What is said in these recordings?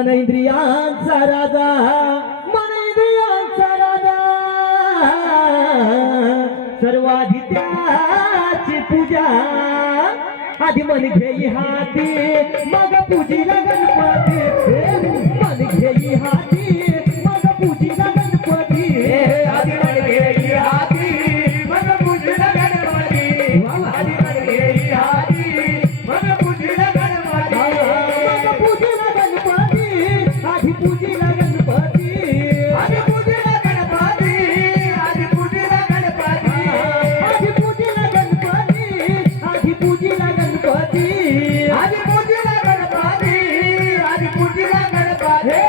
मन इंद्रियांचा राजा, मन इंद्रियांचा राजा, सर्वाधी त्याची पूजा, आधी मन घेई हाती मग पूजीला गणपती, मन घेई हाती मग पूजीला गणपती, आधी मन घेई हाती मग पूजीला गणपती, आधी मन घेई हाती मग पूजीला गणपती, मग पूजीला गणपती, आधी पूजीला गणपती, आधी पूजीला गणपती, आधी पूजीला गणपती, आधी पूजीला गणपती, आधी पूजीला गणपती, आधी पूजीला गणपती, आधी पूजीला गणपती,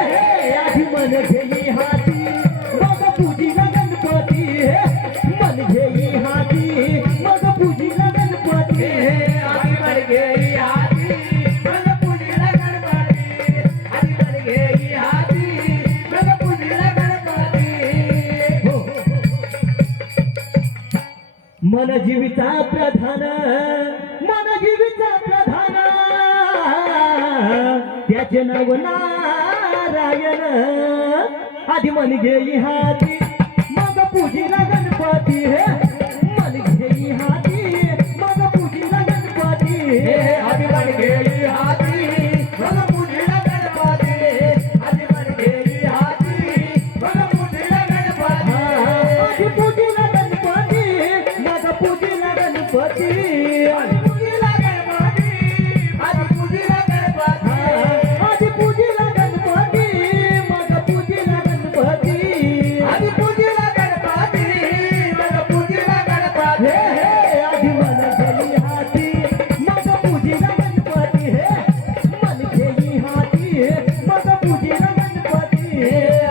आधी मन घेई हाती मग पूजीला गणपती, मन घेई हाती मग पूजीला गणपती, आधी मन घेई हाती मग पूजीला गणपती, आधी मन घेई हाती मग पूजीला गणपती. मन जीविता प्रधान, मन जीविता प्रधान, त्याचे नाव नारायण, आधी मन घेई हाती मग पूजीला गणपती, मन घेई हाती मग पूजीला गणपती, आधी मन घेई हाती मग पूजीला गणपती, आधी मन घेई हाती मग पूजीला गणपती, आधी पूजीला गणपती मग पूजीला गणपती, आधी पूजीला गणपती, आधी पूजीला गणपती, आधी पूजीला गणपती मग पूजीला गणपती, आधी पूजीला गणपती मग पूजीला गणपती, आधी मन घेई हाती मग पूजीला गणपती, मन घेई हाती मग पूजीला गणपती,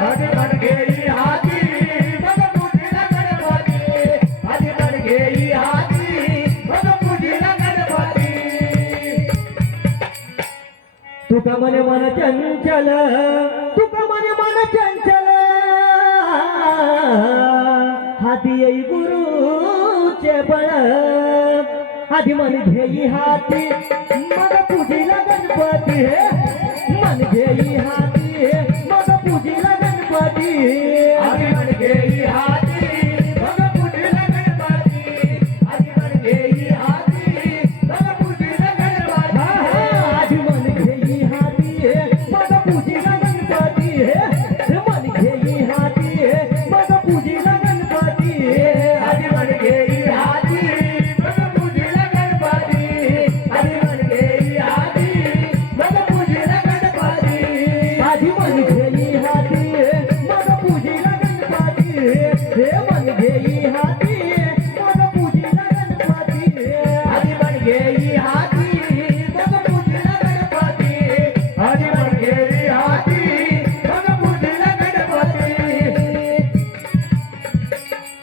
आधी मन घेई हाती मग पूजीला गणपती, आधी मन घेई हाती मग पूजीला गणपती. तुका मने मन चंचल, तुका मने मन चंचल, हाती येई गुरुचे बळ, आधी मन घेई हाती मग पूजीला गणपती, मन घेई